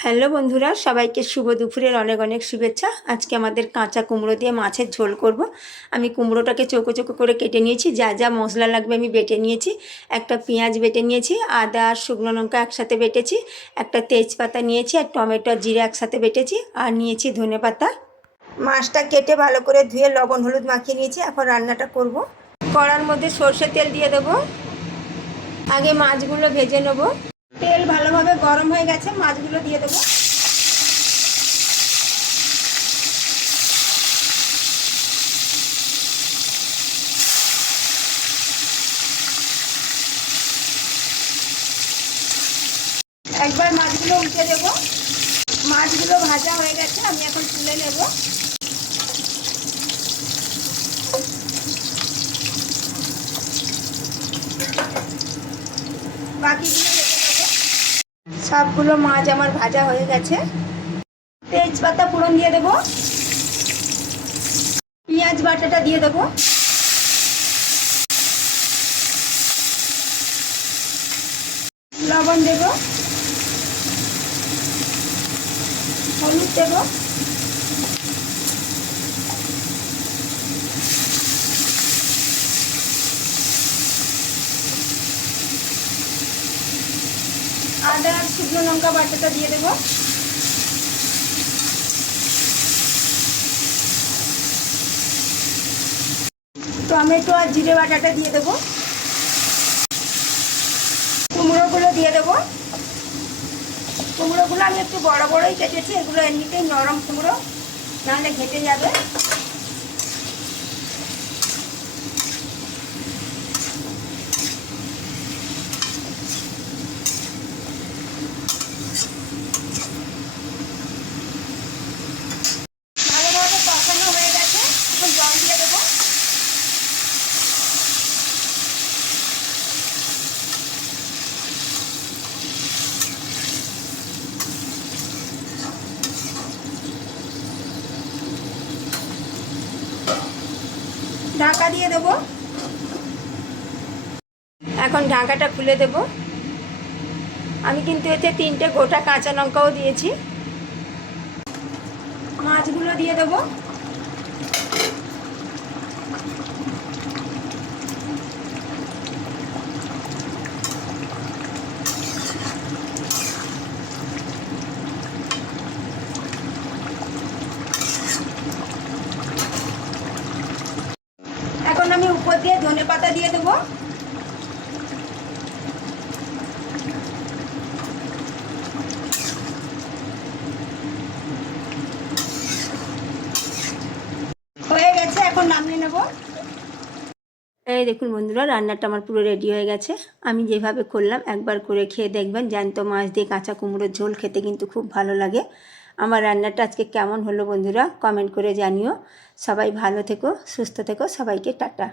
Hello বন্ধুরা, সবাইকে শুভ দুপুরের অনেক অনেক শুভেচ্ছা। আজকে আমাদের কাঁচা কুমড়ো দিয়ে মাছের ঝোল করব। আমি কুমড়োটাকে চৌকো চৌকো করে কেটে নিয়েছি, যা যা মশলা লাগবে আমি বেটে নিয়েছি। একটা পেঁয়াজ বেটে নিয়েছি, আদা আর শুকনো লঙ্কা একসাথে বেটেছি, একটা তেজপাতা নিয়েছি আর টমেটো, জিরে একসাথে বেটেছি আর নিয়েছি ধনে পাতা। মাছটা কেটে ভালো করে ধুয়ে লবণ, হলুদ মাখিয়ে নিয়েছি, এখন রান্নাটা করব। কড়ার মধ্যে সর্ষে তেল দিয়ে দেবো। আগে মাছগুলো ভেজে নেব। তেল ভালোভাবে গরম হয়ে গেছে, মাছগুলো দিয়ে দেবো। একবার মাছগুলো উঠে দেবো। মাছগুলো ভাজা হয়ে গেছে, আমি এখন তুলে নেব। বাকিগুলো সবগুলো মাছ আমার ভাজা হয়ে গেছে। তেজপাতা পুরন দিয়ে দেবো। পেঁয়াজ বাটাটা দিয়ে দেবো। লবণ দেব। হলুদ দেব। আদা আর শুকনো লঙ্কা বাটাটা দিয়ে দেবো। টমেটো আর জিরে বাটাটা দিয়ে দেবো। কুমড়োগুলো দিয়ে দেবো। কুমড়োগুলো আমি একটু বড় বড়ই কেটেছি, এগুলো এমনিতেই নরম কুমড়ো, নাহলে ঘেটে যাবে ভালোভাবে কষানো হয়ে গেছে এখন জল দিয়ে দেবো ঢাকা দিয়ে দেব। এখন ঢাকাটা খুলে দেব। আমি কিন্তু এতে তিনটে গোটা কাঁচা লঙ্কাও দিয়েছি। মাছগুলো দিয়ে দেবো এখন আমি পাতা দিয়ে দেবো। এই দেখুন বন্ধুরা, রান্নাটা আমার পুরো রেডি হয়ে গেছে। আমি যেভাবে করলাম, একবার করে খেয়ে দেখবেন। জ্যান্ত মাছ দিয়ে কাঁচা কুমড়োর ঝোল খেতে কিন্তু খুব ভালো লাগে। আমার রান্নাটা আজকে কেমন হলো বন্ধুরা কমেন্ট করে জানিও। সবাই ভালো থেকো, সুস্থ থেকো, সবাইকে টাটা।